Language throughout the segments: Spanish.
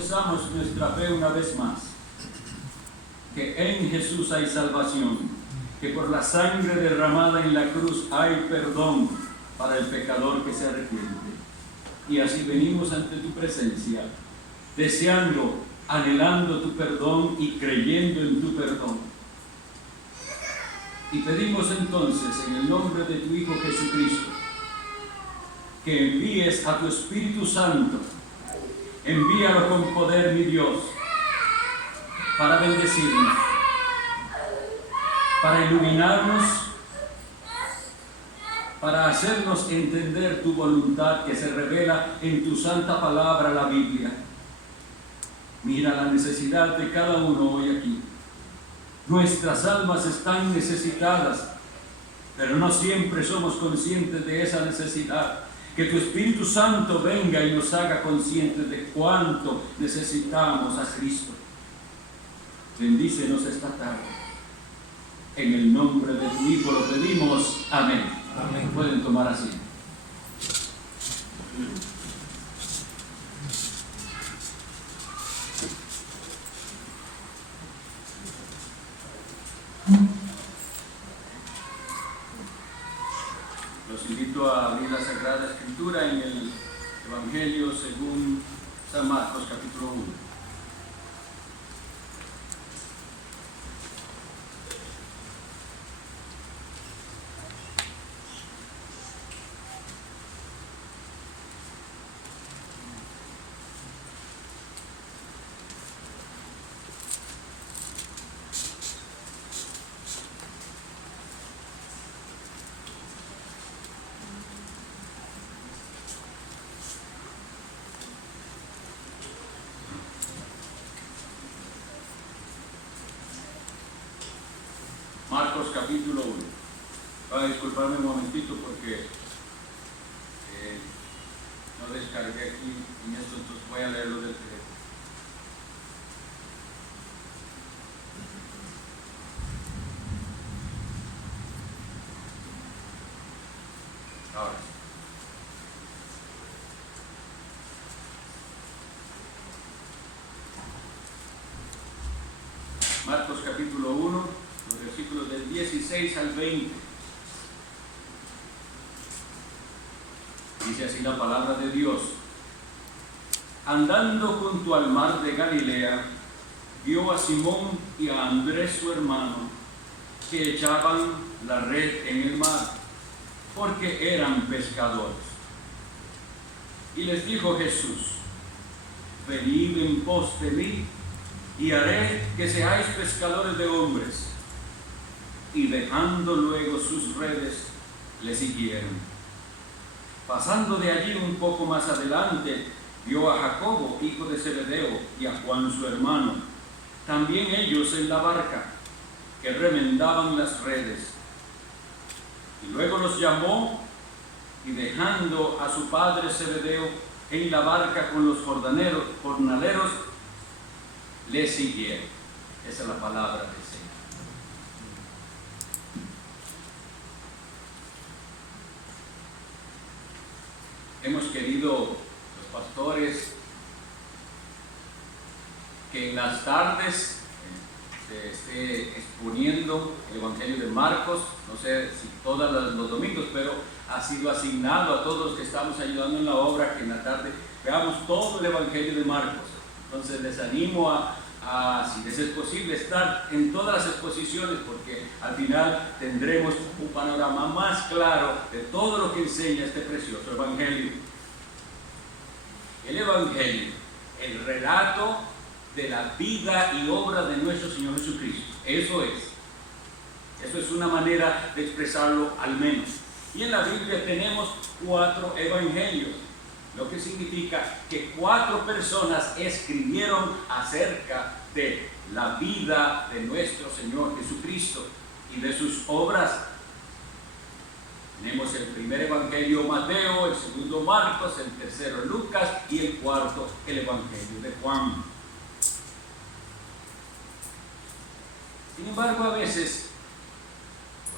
Confesamos nuestra fe una vez más, que en Jesús hay salvación, que por la sangre derramada en la cruz hay perdón para el pecador que se arrepiente. Y así venimos ante tu presencia, deseando, anhelando tu perdón y creyendo en tu perdón. Y pedimos entonces, en el nombre de tu Hijo Jesucristo, que envíes a tu Espíritu Santo. Envíalo con poder, mi Dios, para bendecirnos, para iluminarnos, para hacernos entender tu voluntad que se revela en tu santa palabra, la Biblia. Mira la necesidad de cada uno hoy aquí. Nuestras almas están necesitadas, pero no siempre somos conscientes de esa necesidad. Que tu Espíritu Santo venga y nos haga conscientes de cuánto necesitamos a Cristo. Bendícenos esta tarde. En el nombre de tu Hijo lo pedimos. Amén. Amén. Pueden tomar asiento. Los invito a abrir la Sagrada Escritura en el Evangelio según San Marcos, capítulo 1. Marcos capítulo 1. Voy a disculparme un momentito porque no descargué aquí en esto, entonces voy a leerlo del teléfono. Ahora sí. Marcos capítulo 1. Los versículos del 16 al 20. Dice así la palabra de Dios. Andando junto al mar de Galilea, vio a Simón y a Andrés su hermano, que echaban la red en el mar, porque eran pescadores. Y les dijo Jesús: venid en pos de mí, y haré que seáis pescadores de hombres. Y dejando luego sus redes, le siguieron. Pasando de allí un poco más adelante, vio a Jacobo, hijo de Zebedeo, y a Juan su hermano, también ellos en la barca, que remendaban las redes. Y luego los llamó, y dejando a su padre Zebedeo en la barca con los jornaleros, le siguieron. Esa es la palabra del Señor. Hemos querido, los pastores, que en las tardes se esté exponiendo el Evangelio de Marcos, no sé si todos los domingos, pero ha sido asignado a todos los que estamos ayudando en la obra que en la tarde veamos todo el Evangelio de Marcos. Entonces les animo a si les es posible, estar en todas las exposiciones, porque al final tendremos un panorama más claro de todo lo que enseña este precioso Evangelio. El Evangelio, el relato de la vida y obra de nuestro Señor Jesucristo. Eso es una manera de expresarlo al menos. Y en la Biblia tenemos 4 evangelios, lo que significa que 4 personas escribieron acerca de la vida de nuestro Señor Jesucristo y de sus obras. Tenemos el primer evangelio Mateo, el segundo Marcos, el tercero Lucas y el cuarto el evangelio de Juan. Sin embargo, a veces,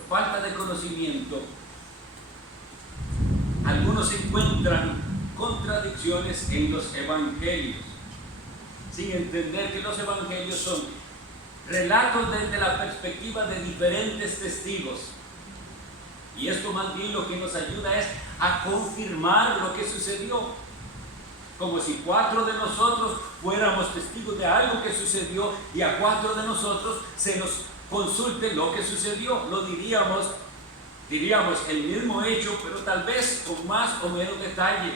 por falta de conocimiento, algunos encuentran contradicciones en los evangelios. sin entender que los evangelios son relatos desde la perspectiva de diferentes testigos. Y esto más bien lo que nos ayuda es a confirmar lo que sucedió. Como si 4 de nosotros fuéramos testigos de algo que sucedió y a 4 de nosotros se nos consulte lo que sucedió. Lo diríamos el mismo hecho, pero tal vez con más o menos detalle.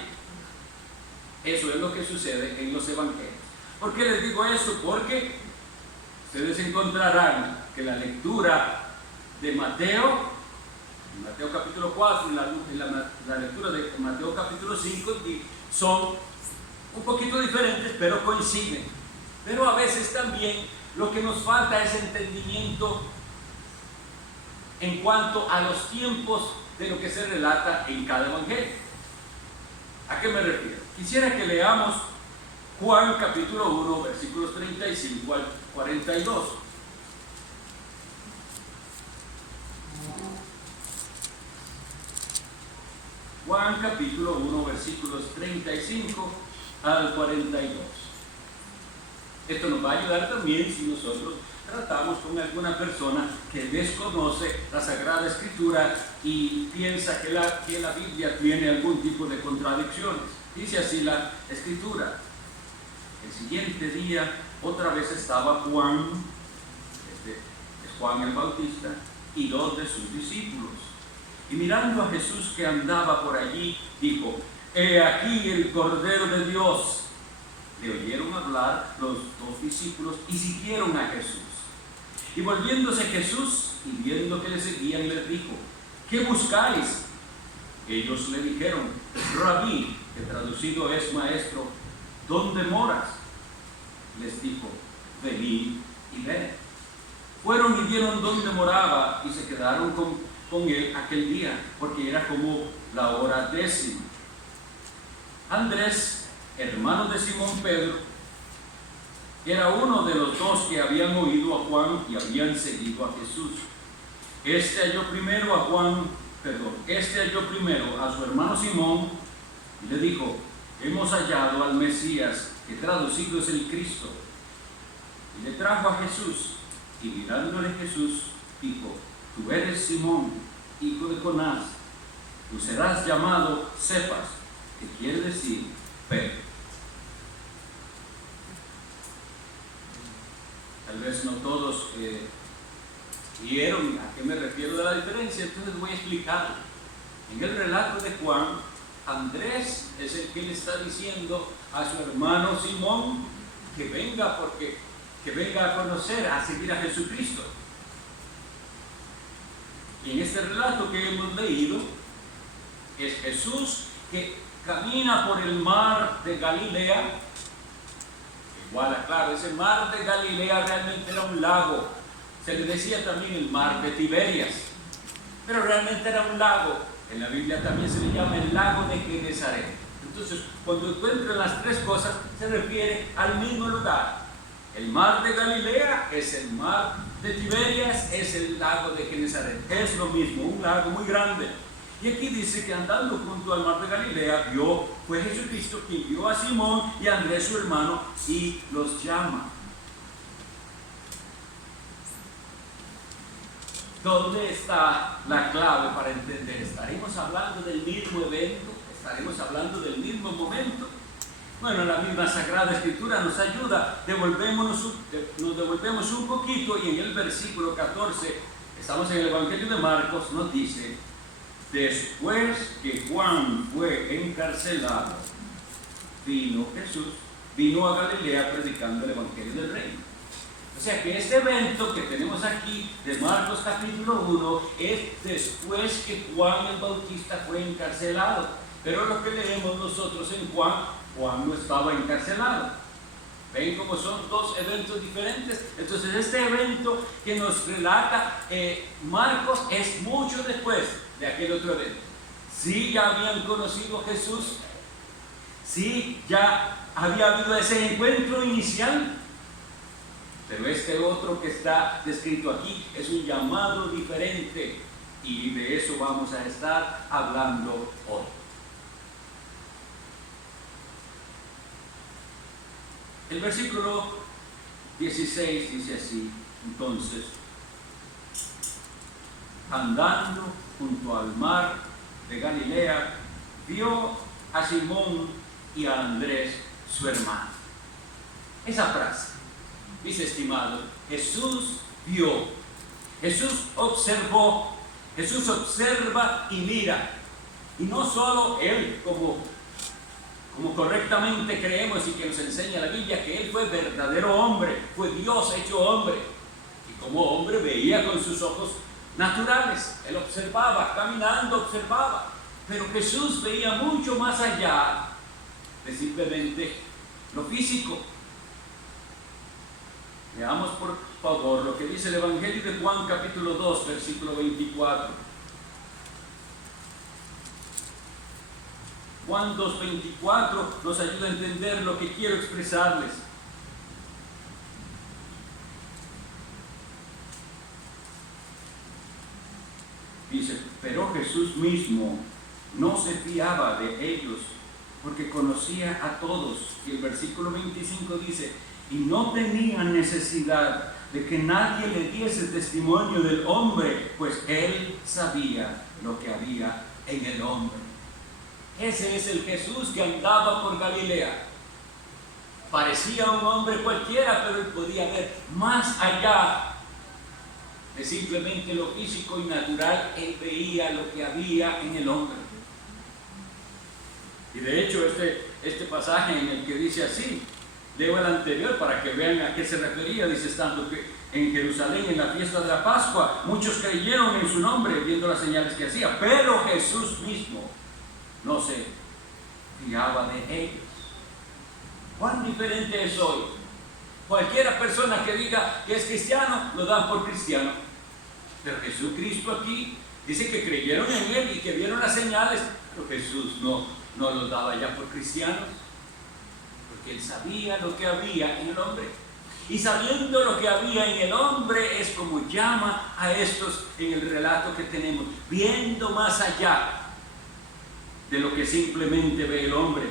Eso es lo que sucede en los evangelios. ¿Por qué les digo eso? Porque ustedes encontrarán que la lectura de Mateo, en Mateo capítulo 4 y la lectura de Mateo capítulo 5 son un poquito diferentes, pero coinciden. Pero a veces también lo que nos falta es entendimiento en cuanto a los tiempos de lo que se relata en cada evangelio. ¿A qué me refiero? Quisiera que leamos Juan capítulo 1, versículos 35 al 42. Juan capítulo 1, versículos 35 al 42. Esto nos va a ayudar también si nosotros tratamos con alguna persona que desconoce la Sagrada Escritura y piensa que la Biblia tiene algún tipo de contradicciones. Dice así la Escritura: el siguiente día otra vez estaba Juan, es Juan el Bautista, y 2 de sus discípulos. Y mirando a Jesús que andaba por allí, dijo: he aquí el Cordero de Dios. Le oyeron hablar los 2 discípulos y siguieron a Jesús. Y volviéndose Jesús y viendo que le seguían, les dijo: ¿qué buscáis? Ellos le dijeron: Rabí, que traducido es maestro, ¿dónde moras? Les dijo: venid y ved. Fueron y vieron dónde moraba y se quedaron con él aquel día, porque era como la hora 10. Andrés, hermano de Simón Pedro, era uno de los 2 que habían oído a Juan y habían seguido a Jesús. Este halló primero a su hermano Simón y le dijo: hemos hallado al Mesías, que traducido es el Cristo. Y le trajo a Jesús, y mirándole Jesús, dijo: tú eres Simón, hijo de Jonás, tú serás llamado Cefas, que quiere decir Pedro. Tal vez no todos vieron a qué me refiero de la diferencia, entonces voy a explicarlo. En el relato de Juan, Andrés es el que le está diciendo a su hermano Simón que venga a conocer, a seguir a Jesucristo. Y en este relato que hemos leído, es Jesús que camina por el mar de Galilea. Igual, claro, ese mar de Galilea realmente era un lago. Se le decía también el mar de Tiberias, pero realmente era un lago. En la Biblia también se le llama el lago de Genesaret. Entonces, cuando encuentran las 3 cosas, se refiere al mismo lugar. El mar de Galilea es el mar de Tiberias, es el lago de Genesaret. Es lo mismo, un lago muy grande. Y aquí dice que andando junto al mar de Galilea, fue Jesucristo quien vio a Simón y a Andrés su hermano y los llama. ¿Dónde está la clave para entender? ¿Estaremos hablando del mismo evento? ¿Estaremos hablando del mismo momento? Bueno, la misma Sagrada Escritura nos ayuda. Nos devolvemos un poquito y en el versículo 14, estamos en el Evangelio de Marcos, nos dice: después que Juan fue encarcelado, vino a Galilea predicando el Evangelio del Reino. O sea que este evento que tenemos aquí de Marcos capítulo 1 es después que Juan el Bautista fue encarcelado. Pero lo que leemos nosotros en Juan no estaba encarcelado. ¿Ven cómo son 2 eventos diferentes? Entonces este evento que nos relata Marcos es mucho después de aquel otro evento. Sí, ya habían conocido a Jesús, sí, ya había habido ese encuentro inicial, pero este otro que está descrito aquí es un llamado diferente y de eso vamos a estar hablando hoy. El versículo 16 dice así: entonces, andando junto al mar de Galilea, vio a Simón y a Andrés, su hermano. Esa frase, mis estimados, Jesús vio, Jesús observó, Jesús observa y mira. Y no solo Él, como correctamente creemos y que nos enseña la Biblia, que Él fue verdadero hombre, fue Dios hecho hombre. Y como hombre veía con sus ojos naturales. Él observaba, caminando observaba. Pero Jesús veía mucho más allá de simplemente lo físico. Veamos por favor lo que dice el Evangelio de Juan capítulo 2, versículo 24. Juan 2:24 nos ayuda a entender lo que quiero expresarles. Dice, pero Jesús mismo no se fiaba de ellos, porque conocía a todos. Y el versículo 25 dice, y no tenían necesidad de que nadie le diese testimonio del hombre, pues él sabía lo que había en el hombre. Ese es el Jesús que andaba por Galilea. Parecía un hombre cualquiera, pero él podía ver más allá de simplemente lo físico y natural. Él veía lo que había en el hombre. Y de hecho este pasaje en el que dice así, leo el anterior para que vean a qué se refería. Dice, estando que en Jerusalén en la fiesta de la Pascua, muchos creyeron en su nombre viendo las señales que hacía, pero Jesús mismo no se fiaba de ellos. ¿Cuán diferente es hoy? Cualquiera persona que diga que es cristiano, lo dan por cristiano. Pero Jesucristo aquí dice que creyeron en Él y que vieron las señales, pero Jesús no los daba ya por cristianos, porque Él sabía lo que había en el hombre. Y sabiendo lo que había en el hombre es como llama a estos en el relato que tenemos, viendo más allá de lo que simplemente ve el hombre.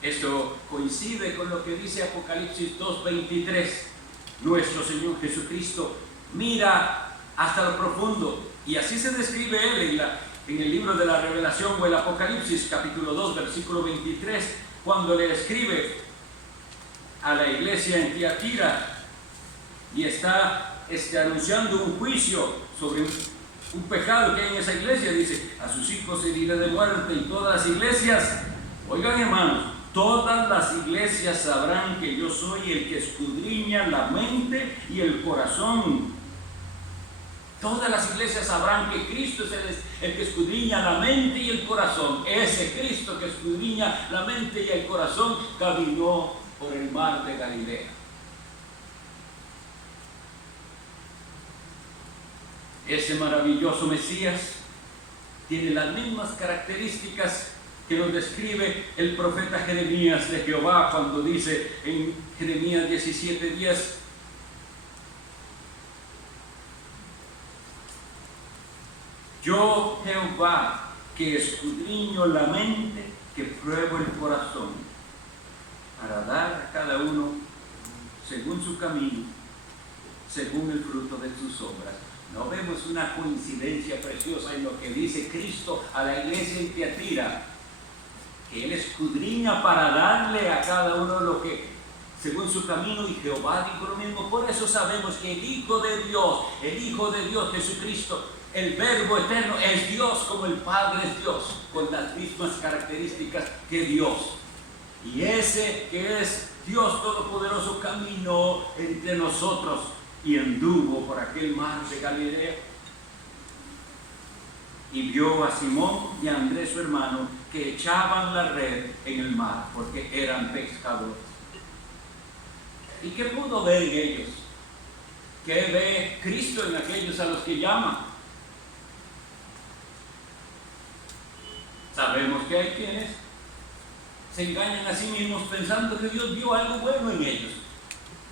Esto coincide con lo que dice Apocalipsis 2:23. Nuestro Señor Jesucristo mira hasta lo profundo, y así se describe Él en el libro de la Revelación o el Apocalipsis capítulo 2 versículo 23, cuando le escribe a la iglesia en Tiatira y está anunciando un juicio sobre un pecado que hay en esa iglesia. Dice, a sus hijos heriré de muerte, y todas las iglesias, oigan hermanos, todas las iglesias sabrán que yo soy el que escudriña la mente y el corazón. Todas las iglesias sabrán que Cristo es el que escudriña la mente y el corazón. Ese Cristo que escudriña la mente y el corazón caminó por el mar de Galilea. Ese maravilloso Mesías tiene las mismas características que nos describe el profeta Jeremías de Jehová cuando dice en Jeremías 17:10, yo Jehová que escudriño la mente, que pruebo el corazón, para dar a cada uno según su camino, según el fruto de sus obras. ¿No vemos una coincidencia preciosa en lo que dice Cristo a la iglesia en Tiatira? Que Él escudriña para darle a cada uno lo que según su camino, y Jehová dijo lo mismo. Por eso sabemos que el Hijo de Dios, Jesucristo, el Verbo eterno, es Dios como el Padre es Dios, con las mismas características que Dios. Y ese que es Dios Todopoderoso caminó entre nosotros y anduvo por aquel mar de Galilea. Y vio a Simón y a Andrés su hermano que echaban la red en el mar porque eran pescadores. ¿Y qué pudo ver en ellos? ¿Qué ve Cristo en aquellos a los que llama? Sabemos que hay quienes se engañan a sí mismos pensando que Dios vio algo bueno en ellos.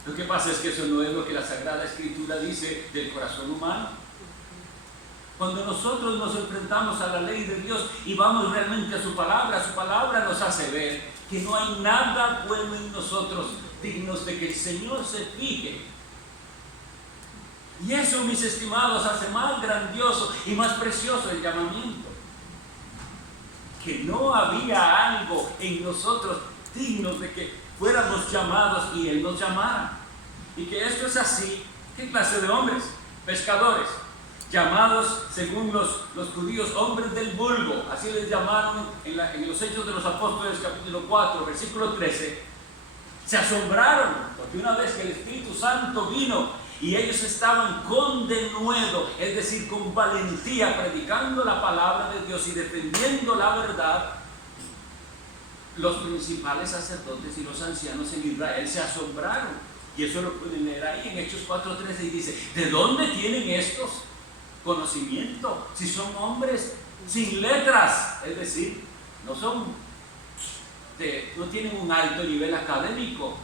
Lo que pasa es que eso no es lo que la Sagrada Escritura dice del corazón humano. Cuando nosotros nos enfrentamos a la ley de Dios y vamos realmente a su palabra nos hace ver que no hay nada bueno en nosotros dignos de que el Señor se fije. Y eso, mis estimados, hace más grandioso y más precioso el llamamiento. Que no había algo en nosotros dignos de que fuéramos llamados y Él nos llamara. Y que esto es así. ¿Qué clase de hombres? Pescadores, llamados según los judíos hombres del vulgo, así les llamaron en los Hechos de los Apóstoles capítulo 4 versículo 13. Se asombraron porque una vez que el Espíritu Santo vino y ellos estaban con denuedo, es decir, con valentía, predicando la palabra de Dios y defendiendo la verdad, los principales sacerdotes y los ancianos en Israel se asombraron. Y eso lo pueden leer ahí en Hechos 4:13 y dice: ¿de dónde tienen estos conocimiento? Si son hombres sin letras, es decir, no tienen un alto nivel académico,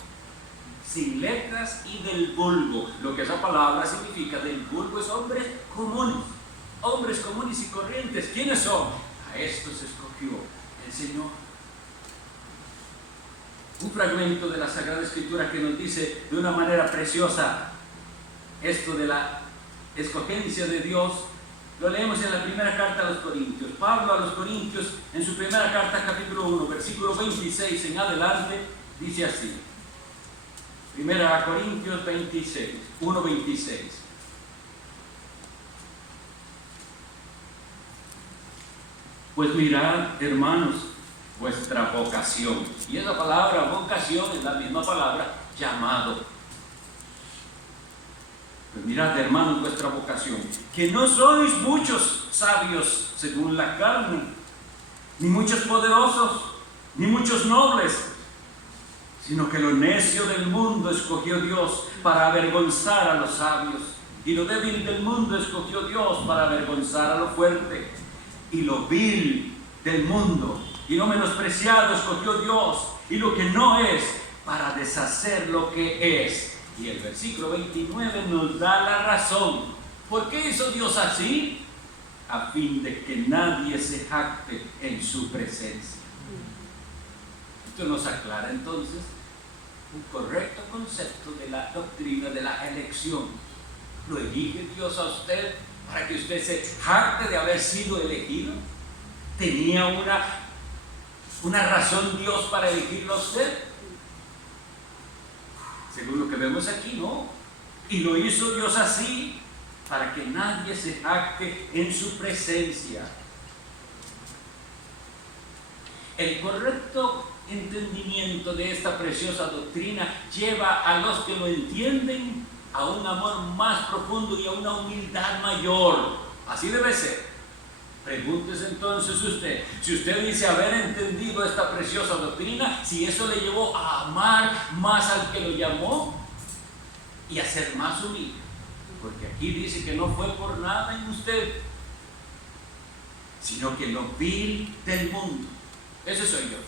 sin letras y del vulgo. Lo que esa palabra significa del vulgo es hombres comunes y corrientes. ¿Quiénes son? A estos escogió el Señor. Un fragmento de la Sagrada Escritura que nos dice de una manera preciosa esto de la escogencia de Dios. Lo leemos en la primera carta a los Corintios. Pablo a los Corintios, en su primera carta, capítulo 1, versículo 26 en adelante, dice así. Primera a Corintios 1:26. Pues mirad, hermanos, vuestra vocación. Y esa palabra vocación es la misma palabra llamado. Pues mirad, hermanos, vuestra vocación, que no sois muchos sabios según la carne, ni muchos poderosos, ni muchos nobles, sino que lo necio del mundo escogió Dios para avergonzar a los sabios, y lo débil del mundo escogió Dios para avergonzar a lo fuerte, y lo vil del mundo y lo menospreciado escogió Dios, y lo que no es, para deshacer lo que es. Y el versículo 29 nos da la razón. ¿Por qué hizo Dios así? A fin de que nadie se jacte en su presencia. Esto nos aclara entonces un correcto concepto de la doctrina de la elección. ¿Lo elige Dios a usted para que usted se jacte de haber sido elegido? ¿Tenía una razón Dios para elegirlo a usted? Según lo que vemos aquí, no. Y lo hizo Dios así para que nadie se jacte en su presencia. El correcto entendimiento de esta preciosa doctrina lleva a los que lo entienden a un amor más profundo y a una humildad mayor. Así debe ser. Pregúntese entonces usted, si usted dice haber entendido esta preciosa doctrina, si eso le llevó a amar más al que lo llamó y a ser más humilde. Porque aquí dice que no fue por nada en usted, sino que lo vil del mundo. Ese soy yo.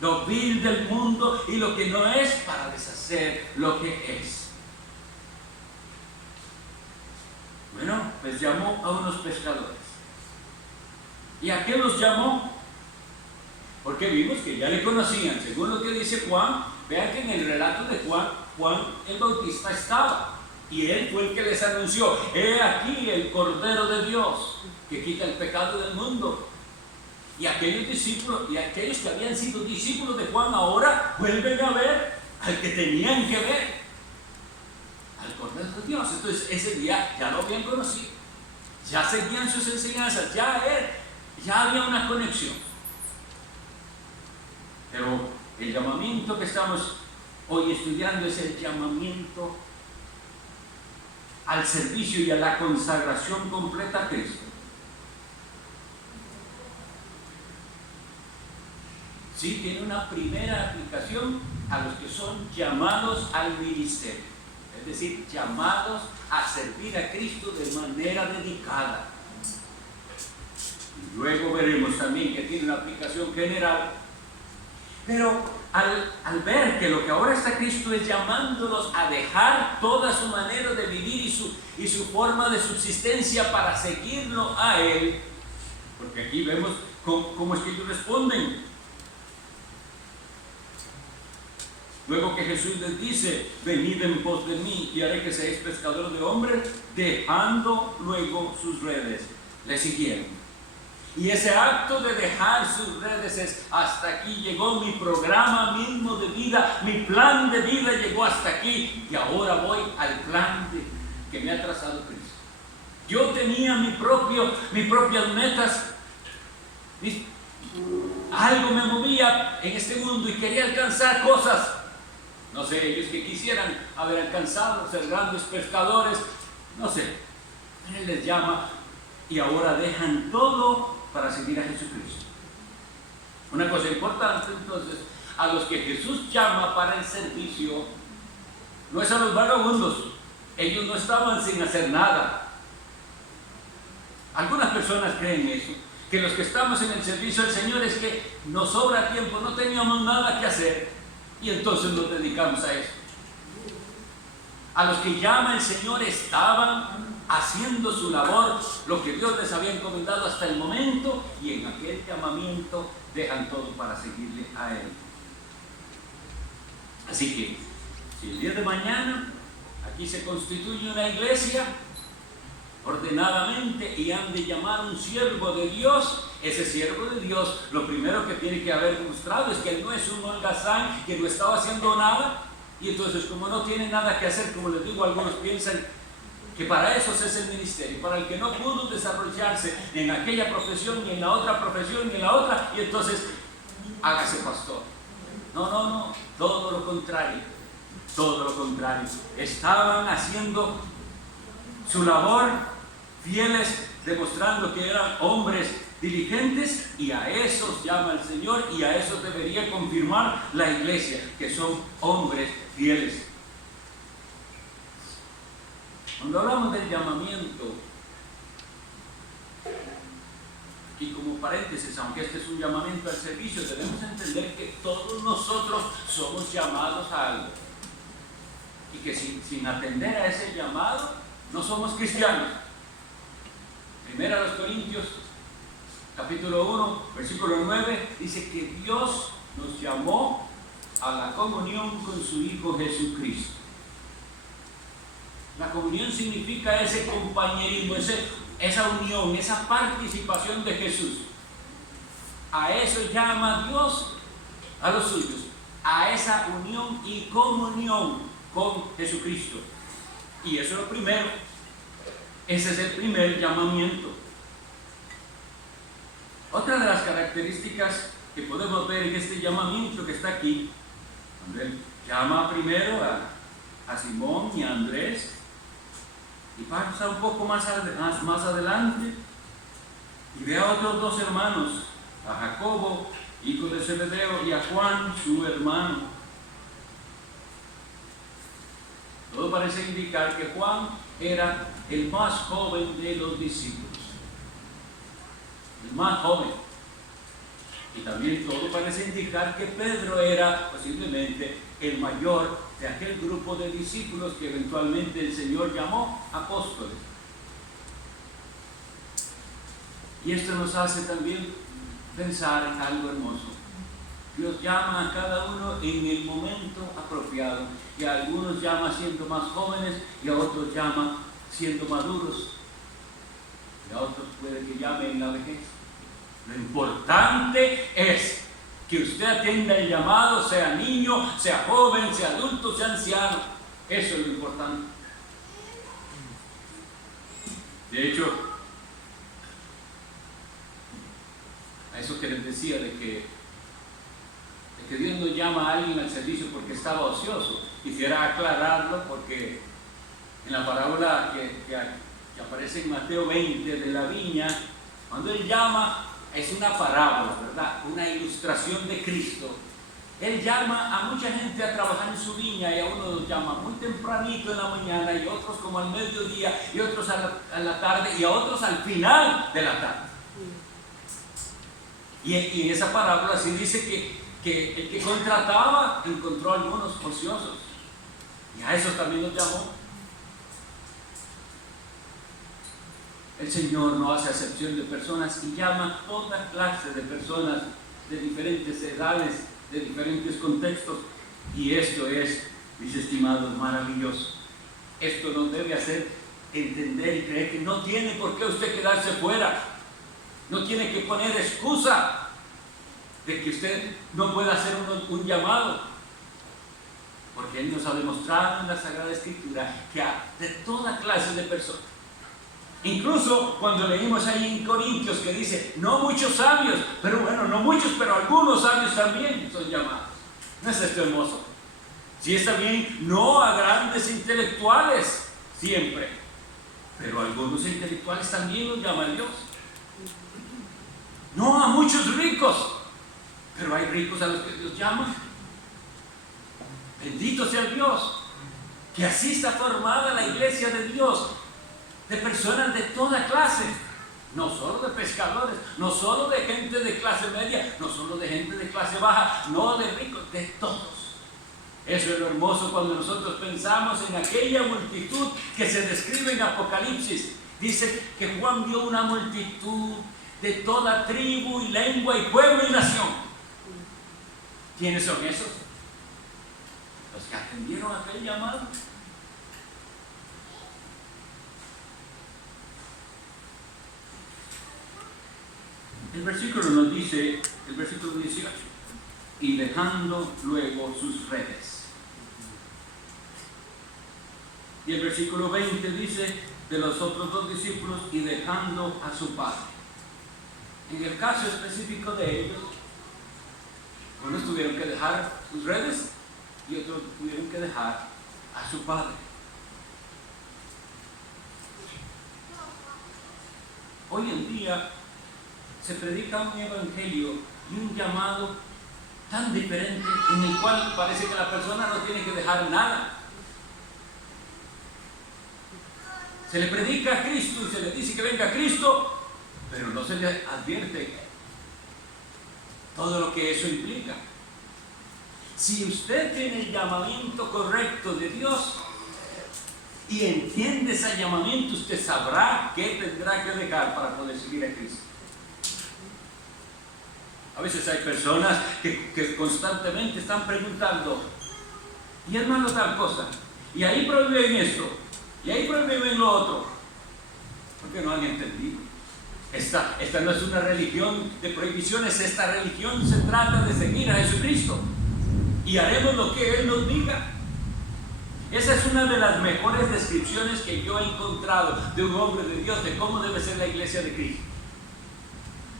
Lo vil del mundo y lo que no es, para deshacer lo que es. Bueno, pues llamó a unos pescadores. ¿Y a qué los llamó? Porque vimos que ya le conocían. Según lo que dice Juan, vean que en el relato de Juan el Bautista estaba. Y él fue el que les anunció: he aquí el Cordero de Dios que quita el pecado del mundo. Y aquellos discípulos, y aquellos que habían sido discípulos de Juan, ahora vuelven a ver al que tenían que ver, al Cordero de Dios. Entonces ese día ya lo habían conocido, ya seguían sus enseñanzas, ya había una conexión. Pero el llamamiento que estamos hoy estudiando es el llamamiento al servicio y a la consagración completa a Cristo. Sí, tiene una primera aplicación a los que son llamados al ministerio, es decir, llamados a servir a Cristo de manera dedicada. Y luego veremos también que tiene una aplicación general Pero al ver que lo que ahora está Cristo es llamándolos a dejar toda su manera de vivir y su forma de subsistencia para seguirlo a Él, porque aquí vemos cómo es que ellos responden. Luego que Jesús les dice: venid en pos de mí y haré que seáis pescadores de hombres, dejando luego sus redes, le siguieron. Y ese acto de dejar sus redes es: hasta aquí llegó mi programa mismo de vida, mi plan de vida llegó hasta aquí, y ahora voy al plan que me ha trazado Cristo. Yo tenía mis propias metas, algo me movía en este mundo y quería alcanzar cosas. No sé, ellos que quisieran haber alcanzado, ser grandes pescadores, no sé. Él les llama y ahora dejan todo para seguir a Jesucristo. Una cosa importante entonces, a los que Jesús llama para el servicio, no es a los vagabundos. Ellos no estaban sin hacer nada. Algunas personas creen eso, que los que estamos en el servicio del Señor es que nos sobra tiempo, no teníamos nada que hacer y entonces nos dedicamos a eso. A los que llama el Señor estaban haciendo su labor, lo que Dios les había encomendado hasta el momento, y en aquel llamamiento dejan todo para seguirle a Él. Así que, si el día de mañana aquí se constituye una iglesia ordenadamente y han de llamar a un siervo de Dios, ese siervo de Dios, lo primero que tiene que haber demostrado es que él no es un holgazán, que no estaba haciendo nada, y entonces como no tiene nada que hacer, como les digo, algunos piensan que para eso es el ministerio, para el que no pudo desarrollarse en aquella profesión, ni en la otra profesión, ni en la otra, y entonces hágase pastor. No, todo lo contrario, estaban haciendo su labor, fieles, demostrando que eran hombres diligentes, y a esos llama el Señor, y a esos debería confirmar la iglesia, que son hombres fieles. Cuando hablamos del llamamiento, y como paréntesis, aunque este es un llamamiento al servicio, debemos entender que todos nosotros somos llamados a algo, y que sin atender a ese llamado no somos cristianos. Primera a los Corintios, capítulo 1, versículo 9, dice que Dios nos llamó a la comunión con su Hijo Jesucristo. La comunión significa ese compañerismo, esa unión, esa participación de Jesús. A eso llama Dios a los suyos, a esa unión y comunión con Jesucristo. Y eso es lo primero. Ese es el primer llamamiento. Otra de las características que podemos ver en este llamamiento que está aquí, donde llama primero a Simón y a Andrés, y pasa un poco más adelante y ve a otros dos hermanos, a Jacobo, hijo de Zebedeo, y a Juan, su hermano. Todo parece indicar que Juan era el más joven de los discípulos, el más joven. Y también todo parece indicar que Pedro era posiblemente el mayor de aquel grupo de discípulos que eventualmente el Señor llamó apóstoles. Y esto nos hace también pensar en algo hermoso. Dios llama a cada uno en el momento apropiado, y a algunos llama siendo más jóvenes, y a otros llama siendo maduros, y a otros puede que llame en la vejez. Lo importante es que usted atienda el llamado, sea niño, sea joven, sea adulto, sea anciano. Eso es lo importante. De hecho, a eso que les decía de que Dios no llama a alguien al servicio porque estaba ocioso, quisiera aclararlo, porque en la parábola que aparece en Mateo 20 de la viña, cuando Él llama, es una parábola, ¿verdad? Una ilustración de Cristo. Él llama a mucha gente a trabajar en su viña, y a uno los llama muy tempranito en la mañana, y otros como al mediodía, y otros a la tarde, y a otros al final de la tarde. Y en esa parábola sí dice que el que contrataba encontró algunos ociosos. Y a esos también los llamó. El Señor no hace acepción de personas y llama a toda clase de personas de diferentes edades, de diferentes contextos. Y esto es, mis estimados, maravilloso. Esto nos debe hacer entender y creer que no tiene por qué usted quedarse fuera. No tiene que poner excusa de que usted no pueda hacer un llamado. Porque Él nos ha demostrado en la Sagrada Escritura que de toda clase de personas. Incluso cuando leímos ahí en Corintios que dice, no muchos sabios, pero bueno, no muchos, pero algunos sabios también son llamados. ¿No es esto hermoso? Sí, está bien, no a grandes intelectuales siempre, pero algunos intelectuales también los llama Dios. No a muchos ricos, pero hay ricos a los que Dios llama. Bendito sea Dios, que así está formada la iglesia de Dios, de personas de toda clase, no solo de pescadores, no solo de gente de clase media, no solo de gente de clase baja, no de ricos, de todos. Eso es lo hermoso cuando nosotros pensamos en aquella multitud que se describe en Apocalipsis. Dice que Juan vio una multitud de toda tribu y lengua y pueblo y nación. ¿Quiénes son esos? Los que atendieron aquel llamado. El versículo nos dice, el versículo 18, y dejando luego sus redes. Y el versículo 20 dice de los otros dos discípulos, y dejando a su padre. En el caso específico de ellos, unos tuvieron que dejar sus redes y otros tuvieron que dejar a su padre. Hoy en día se predica un evangelio y un llamado tan diferente en el cual parece que la persona no tiene que dejar nada. Se le predica a Cristo y se le dice que venga Cristo, pero no se le advierte todo lo que eso implica. Si usted tiene el llamamiento correcto de Dios y entiende ese llamamiento, usted sabrá qué tendrá que dejar para poder seguir a Cristo. A veces hay personas que constantemente están preguntando, y hermano tal cosa, y ahí prohíben esto, y ahí prohíben lo otro, porque no han entendido. Esta no es una religión de prohibiciones, esta religión se trata de seguir a Jesucristo, y haremos lo que Él nos diga. Esa es una de las mejores descripciones que yo he encontrado de un hombre de Dios, de cómo debe ser la iglesia de Cristo.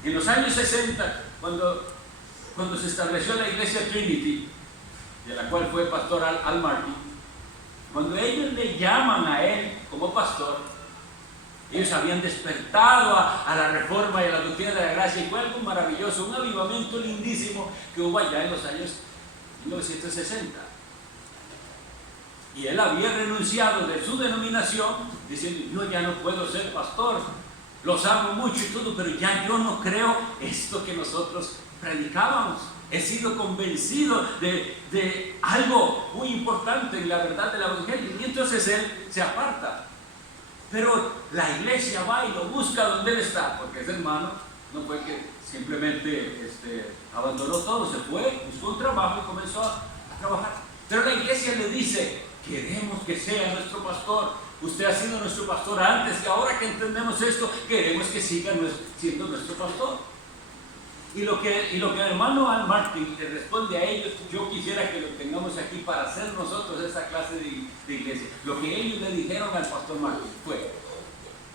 En los años 60, cuando se estableció la iglesia Trinity, de la cual fue pastor Al Martin, cuando ellos le llaman a él como pastor, ellos habían despertado a la reforma y a la doctrina de la gracia, y fue algo maravilloso, un avivamiento lindísimo que hubo allá en los años 1960. Y él había renunciado de su denominación, diciendo, yo ya no puedo ser pastor, los amo mucho y todo, pero ya yo no creo esto que nosotros predicábamos. He sido convencido de algo muy importante en la verdad del evangelio. Y entonces él se aparta. Pero la iglesia va y lo busca donde él está, porque ese hermano no fue que simplemente abandonó todo, se fue, buscó un trabajo y comenzó a trabajar. Pero la iglesia le dice, queremos que sea nuestro pastor. Usted ha sido nuestro pastor antes y ahora que entendemos esto, queremos que siga siendo nuestro pastor. Y lo que el hermano Al Martin le responde a ellos, yo quisiera que lo tengamos aquí para hacer nosotros esa clase de iglesia. Lo que ellos le dijeron al pastor Martin fue,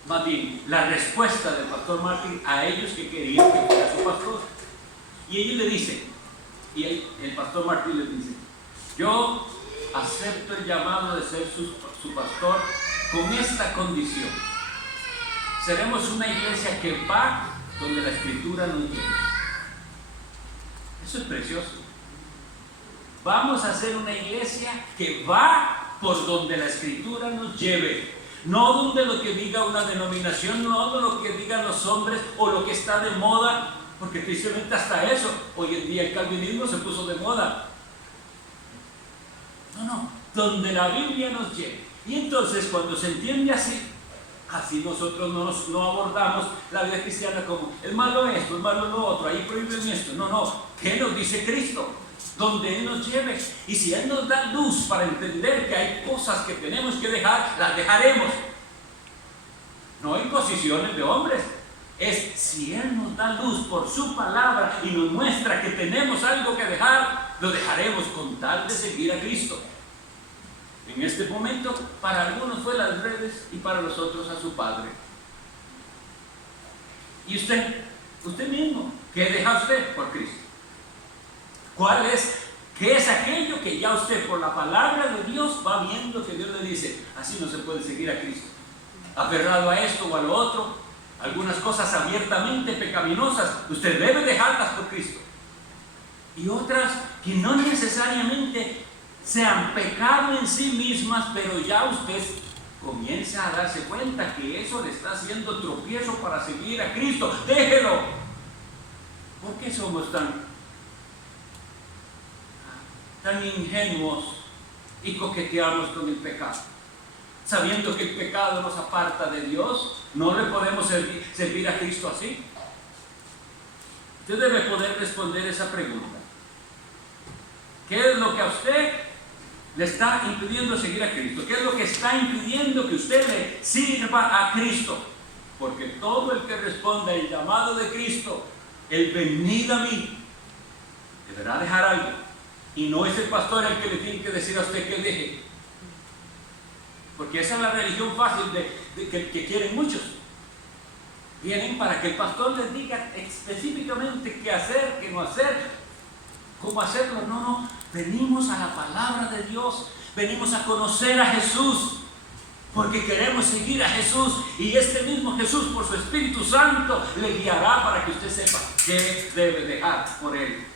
más bien, la respuesta del pastor Martin a ellos que querían que fuera su pastor. Y ellos le dicen, y el pastor Martin les dice, yo acepto el llamado de ser su pastor con esta condición. Seremos una iglesia que va donde la Escritura nos lleva. Eso es precioso. Vamos a ser una iglesia que va por donde la Escritura nos lleve. No donde lo que diga una denominación, no de lo que digan los hombres o lo que está de moda, porque tristemente hasta eso, hoy en día el calvinismo se puso de moda. No, donde la Biblia nos lleve. Y entonces cuando se entiende así, así nosotros no abordamos la vida cristiana como el malo esto, el malo lo otro, ahí prohíben esto. No, ¿qué nos dice Cristo? Donde Él nos lleve. Y si Él nos da luz para entender que hay cosas que tenemos que dejar, las dejaremos. No imposiciones de hombres. Es si Él nos da luz por su palabra y nos muestra que tenemos algo que dejar, lo dejaremos con tal de seguir a Cristo. En este momento, para algunos fue las redes y para los otros a su padre. Y usted mismo, ¿qué deja usted por Cristo? ¿Qué es aquello que ya usted por la palabra de Dios va viendo que Dios le dice, así no se puede seguir a Cristo? Aferrado a esto o a lo otro, algunas cosas abiertamente pecaminosas, usted debe dejarlas por Cristo. Y otras que no necesariamente sean pecado en sí mismas, pero ya usted comienza a darse cuenta que eso le está haciendo tropiezo para seguir a Cristo. Déjelo. ¿Por qué somos tan ingenuos y coqueteamos con el pecado? Sabiendo que el pecado nos aparta de Dios, no le podemos servir a Cristo así. Usted debe poder responder esa pregunta. ¿Qué es lo que a usted le está impidiendo seguir a Cristo? ¿Qué es lo que está impidiendo que usted le sirva a Cristo? Porque todo el que responda al llamado de Cristo, el venid a mí, deberá dejar algo. Y no es el pastor el que le tiene que decir a usted que deje. Porque esa es la religión fácil que quieren muchos. Vienen para que el pastor les diga específicamente qué hacer, qué no hacer, cómo hacerlo. No, venimos a la palabra de Dios, venimos a conocer a Jesús, porque queremos seguir a Jesús, y este mismo Jesús por su Espíritu Santo le guiará para que usted sepa qué debe dejar por Él.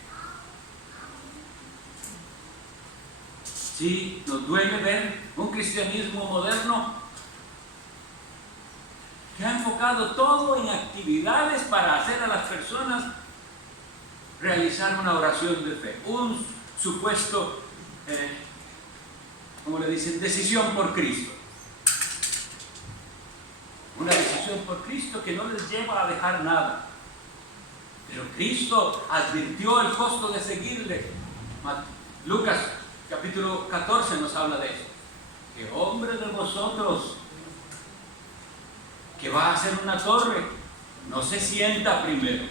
Sí, nos duele ver un cristianismo moderno que ha enfocado todo en actividades para hacer a las personas realizar una oración de fe, un supuesto, como le dicen, decisión por Cristo. Una decisión por Cristo que no les lleva a dejar nada. Pero Cristo advirtió el costo de seguirle. Lucas capítulo 14 nos habla de eso. Que hombre de vosotros que va a hacer una torre, no se sienta primero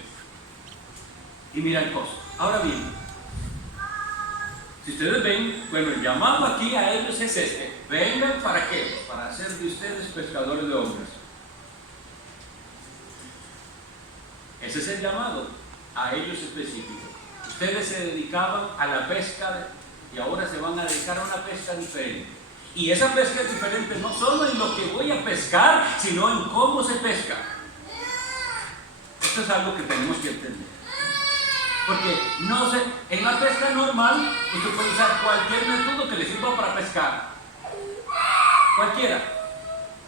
y mira el costo. Ahora bien, si ustedes ven, bueno, el llamado aquí a ellos es este: vengan, ¿para qué? Para hacer de ustedes pescadores de hombres. Ese es el llamado a ellos específico. Ustedes se dedicaban a la pesca y ahora se van a dedicar a una pesca diferente. Y esa pesca es diferente no solo en lo que voy a pescar, sino en cómo se pesca. Esto es algo que tenemos que entender. Porque en la pesca normal usted puede usar cualquier método que le sirva para pescar. Cualquiera.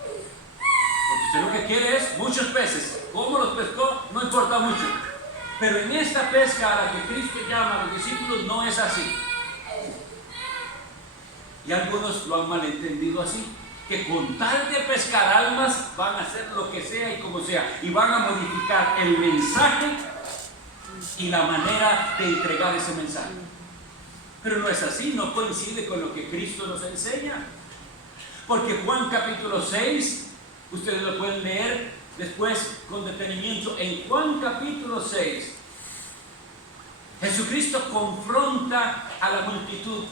Porque usted lo que quiere es muchos peces. ¿Cómo los pescó? No importa mucho. Pero en esta pesca a la que Cristo llama a los discípulos no es así. Y algunos lo han malentendido así, que con tal de pescar almas van a hacer lo que sea y como sea, y van a modificar el mensaje y la manera de entregar ese mensaje. Pero no es así, no coincide con lo que Cristo nos enseña. Porque Juan capítulo 6, ustedes lo pueden leer después con detenimiento. En Juan capítulo 6, Jesucristo confronta a la multitud.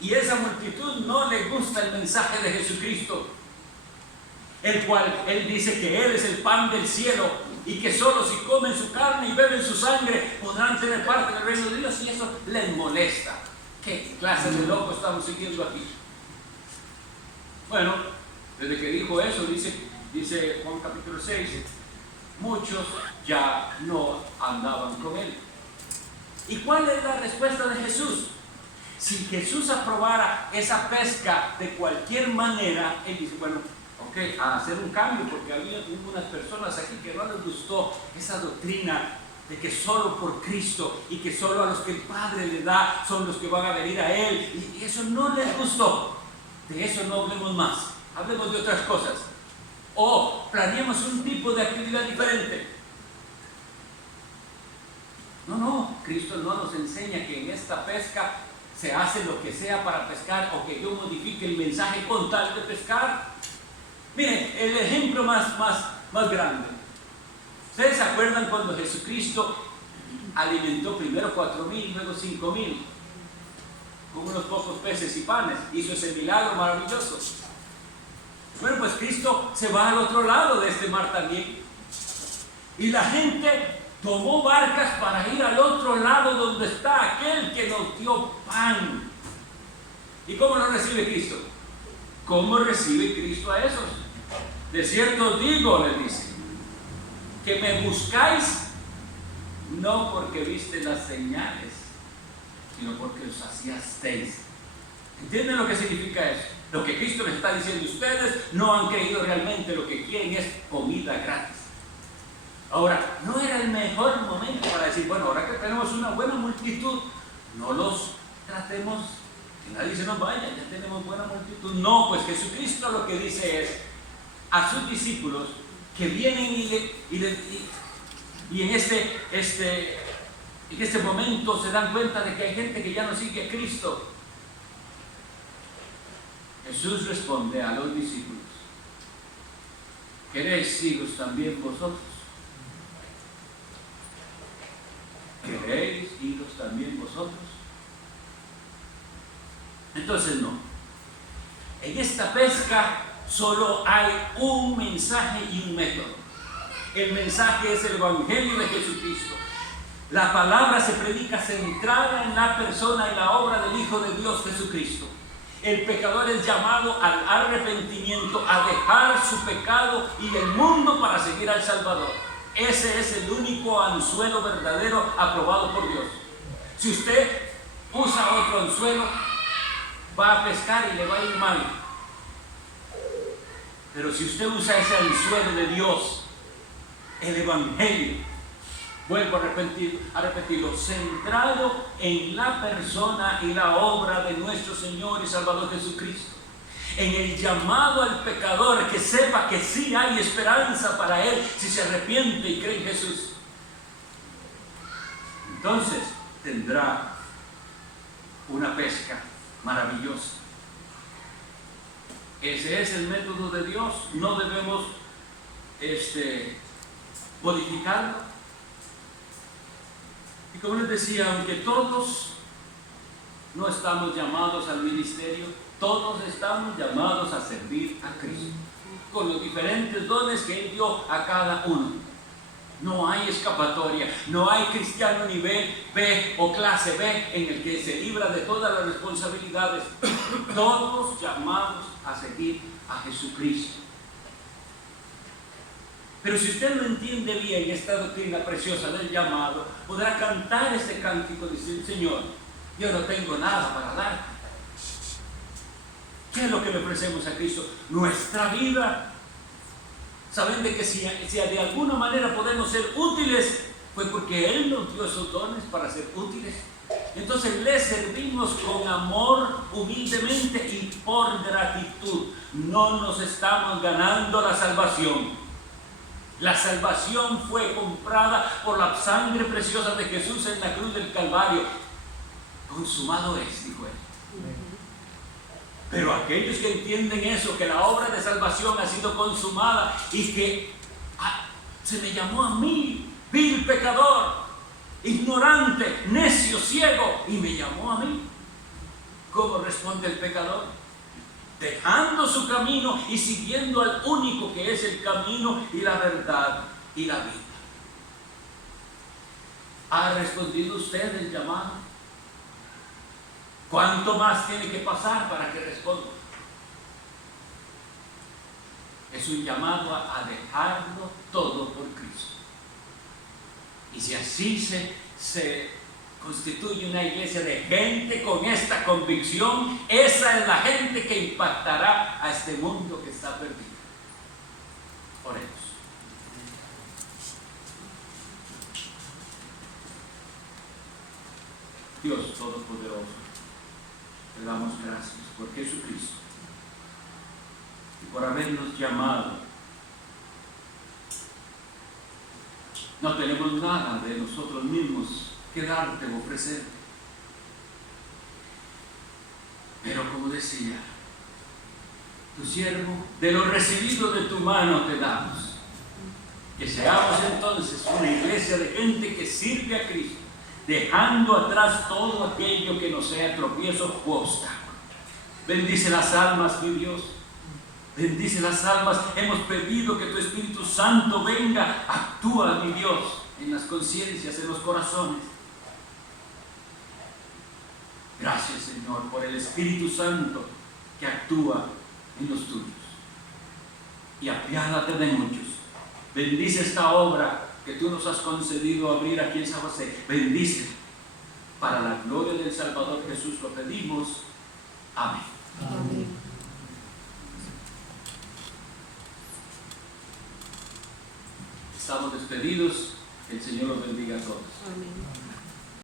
Y esa multitud no le gusta el mensaje de Jesucristo, el cual Él dice que Él es el pan del cielo y que solo si comen su carne y beben su sangre podrán tener parte del reino de Dios, y eso les molesta. ¿Qué clase de loco estamos siguiendo aquí? Bueno, desde que dijo eso, dice Juan capítulo 6, muchos ya no andaban con Él. ¿Y cuál es la respuesta de Jesús? Si Jesús aprobara esa pesca de cualquier manera, Él dice, bueno, ok, a hacer un cambio, porque hubo unas personas aquí que no les gustó esa doctrina de que solo por Cristo y que solo a los que el Padre le da son los que van a venir a Él, y eso no les gustó. De eso no hablemos más, hablemos de otras cosas, o planeemos un tipo de actividad diferente. No, Cristo no nos enseña que en esta pesca se hace lo que sea para pescar, o que yo modifique el mensaje con tal de pescar. Miren, el ejemplo más grande. ¿Ustedes se acuerdan cuando Jesucristo alimentó primero 4,000, luego 5,000, con unos pocos peces y panes? Hizo ese milagro maravilloso. Bueno, pues Cristo se va al otro lado de este mar también, y la gente tomó barcas para ir al otro lado donde está aquel que nos dio pan. ¿Y cómo lo recibe Cristo? ¿Cómo recibe Cristo a esos? De cierto os digo, les dice, que me buscáis no porque viste las señales, sino porque os saciasteis. ¿Entienden lo que significa eso? Lo que Cristo les está diciendo: ustedes no han creído realmente, lo que quieren es comida gratis. Ahora, no era el mejor momento para decir, bueno, ahora que tenemos una buena multitud, no los tratemos, que nadie se nos vaya, ya tenemos buena multitud. No, pues Jesucristo lo que dice es a sus discípulos que vienen y en este momento se dan cuenta de que hay gente que ya no sigue a Cristo. Jesús responde a los discípulos: ¿queréis hijos también vosotros? ¿Queréis hijos también vosotros? Entonces no. En esta pesca solo hay un mensaje y un método. El mensaje es el Evangelio de Jesucristo. La palabra se predica centrada en la persona y la obra del Hijo de Dios Jesucristo. El pecador es llamado al arrepentimiento, a dejar su pecado y el mundo para seguir al Salvador. Ese es el único anzuelo verdadero aprobado por Dios. Si usted usa otro anzuelo, va a pescar y le va a ir mal. Pero si usted usa ese anzuelo de Dios, el Evangelio, vuelvo a repetirlo, centrado en la persona y la obra de nuestro Señor y Salvador Jesucristo, en el llamado al pecador que sepa que sí hay esperanza para él si se arrepiente y cree en Jesús, entonces tendrá una pesca maravillosa. Ese es el método de Dios. No debemos modificarlo. Y como les decía, aunque todos no estamos llamados al ministerio, todos estamos llamados a servir a Cristo, con los diferentes dones que Él dio a cada uno. No hay escapatoria, no hay cristiano nivel B o clase B en el que se libra de todas las responsabilidades. Todos llamados a seguir a Jesucristo. Pero si usted no entiende bien esta doctrina preciosa del llamado, podrá cantar este cántico diciendo: Señor, yo no tengo nada para darte. ¿Qué es lo que le ofrecemos a Cristo? Nuestra vida. Saben de que si de alguna manera podemos ser útiles, fue porque Él nos dio esos dones para ser útiles. Entonces le servimos con amor, humildemente y por gratitud. No nos estamos ganando la salvación. La salvación fue comprada por la sangre preciosa de Jesús en la cruz del Calvario. Consumado es, dijo Él. Pero aquellos que entienden eso, que la obra de salvación ha sido consumada y que se me llamó a mí, vil pecador, ignorante, necio, ciego, y me llamó a mí. ¿Cómo responde el pecador? Dejando su camino y siguiendo al único que es el camino y la verdad y la vida. ¿Ha respondido usted el llamado? ¿Cuánto más tiene que pasar para que responda? Es un llamado a dejarlo todo por Cristo. Y si así se constituye una iglesia de gente con esta convicción, esa es la gente que impactará a este mundo que está perdido. Oremos. Dios Todopoderoso, te damos gracias por Jesucristo y por habernos llamado. No tenemos nada de nosotros mismos que darte o ofrecer. Pero como decía tu siervo, de lo recibido de tu mano te damos. Que seamos entonces una iglesia de gente que sirve a Cristo, dejando atrás todo aquello que nos sea tropiezo u obstáculo. Bendice las almas, mi Dios. Bendice las almas. Hemos pedido que tu Espíritu Santo venga, actúa, mi Dios, en las conciencias, en los corazones. Gracias, Señor, por el Espíritu Santo que actúa en los tuyos. Y apiádate de muchos. Bendice esta obra que tú nos has concedido abrir aquí en San José. Bendícela. Para la gloria del Salvador Jesús lo pedimos. Amén. Amén. Estamos despedidos. Que el Señor los bendiga a todos. Amén.